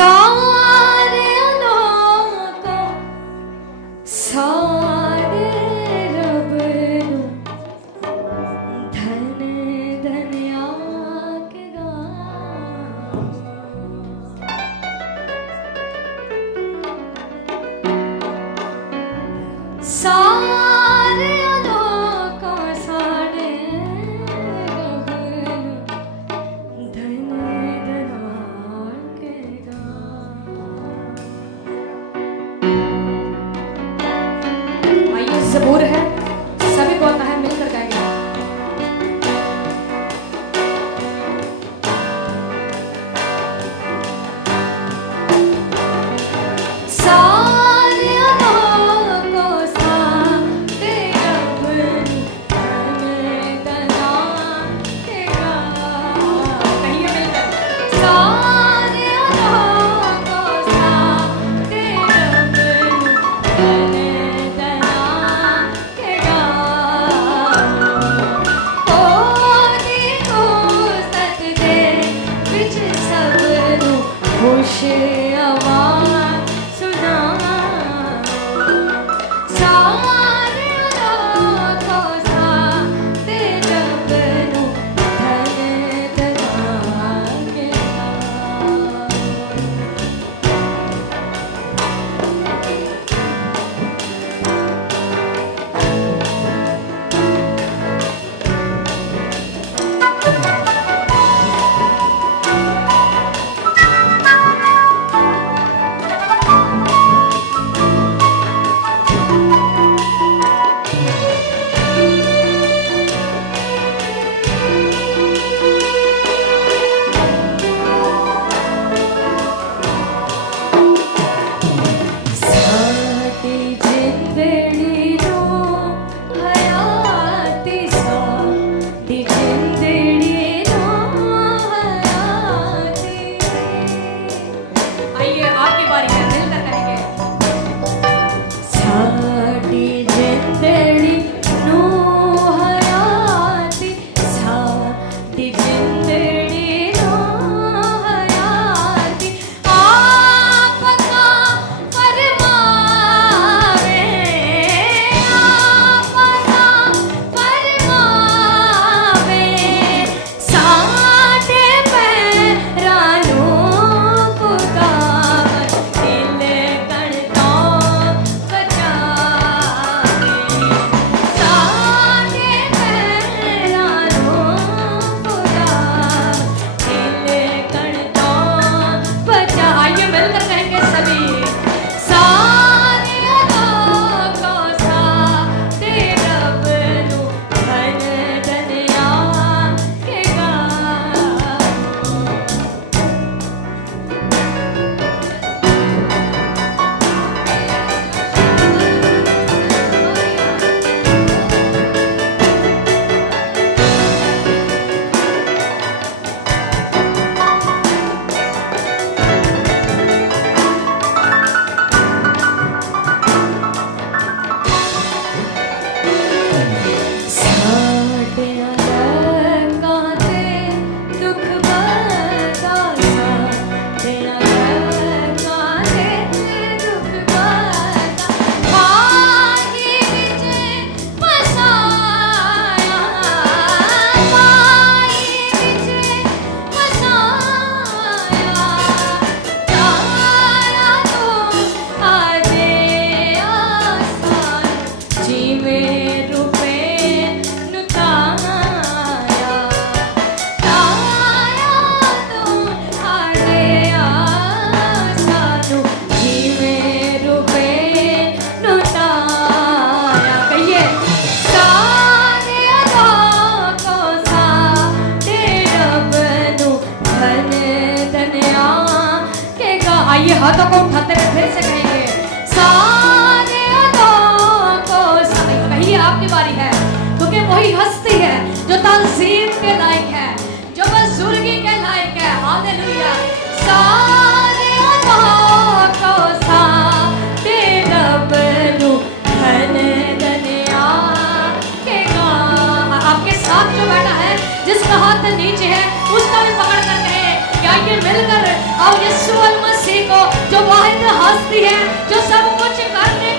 सारे लोगों सारे रब नु धन धन आकेगा सारे लोगों सारे रब नु धन धन आकेगा। आइए ज़बूर है, सभी को आता है, मिलकर गाएंगे। सारे लोगों सारे रब नु धन धन आकेगा। कहिए मिलकर। सारे लोगों सारे रब नु धन धन आकेगा। ओदी को सत दे विच सब नु खुश आवाज़ सुना। सारे लोगों सारे रब नु धन धन आकेगा। साडी जिंदड़ी नो हयाती साडी जिंदड़ी नो हयाती। आइए आपकी बारी है, मिलकर करेंगे। साडी जिंदड़ी नो हयाती साडी जिंदड़ी नो हयाती। आपका फरमावे आपका फरमावे साडे पैरां नूं खुदा दिल कण तों बचावे। साडे पैरां नूं खुदा दिल कण तों बचा। आइए मिलकर कहेंगे सभी। सारे लोगों सारे रब नु धन धन आकेगा। साडे अलगां ते दुख बरदा साडे अलगां ते दुख बरदा। पानी विच फसाया पानी विच फसाया। तारा तू आजे आसान जिवें रुपे नु ताया। ताया तू आजे आसान जिवें रुपे नु ताया। कहिए। सारे लोगों सारे रब नु धन धन आकेगा। आइए हाथों को उठाते हुए फिर से कहेंगे। सारे लोगों सारे। कहिए आपकी बारी है, क्योंकि वही हस्ती है जो ताज़ीम के लायक है, जो बुजुर्गी के लायक है। हालेलुया। सारे लोगों सारे रब नु धन धन आकेगा। आपके साथ जो बैठा है, जिसका हाथ नीचे है, उसका भी पकड़ कर कहे कि आइए मिलकर आओ यीशु मसीह को, जो वाहिद हस्ती है, जो सब कुछ करने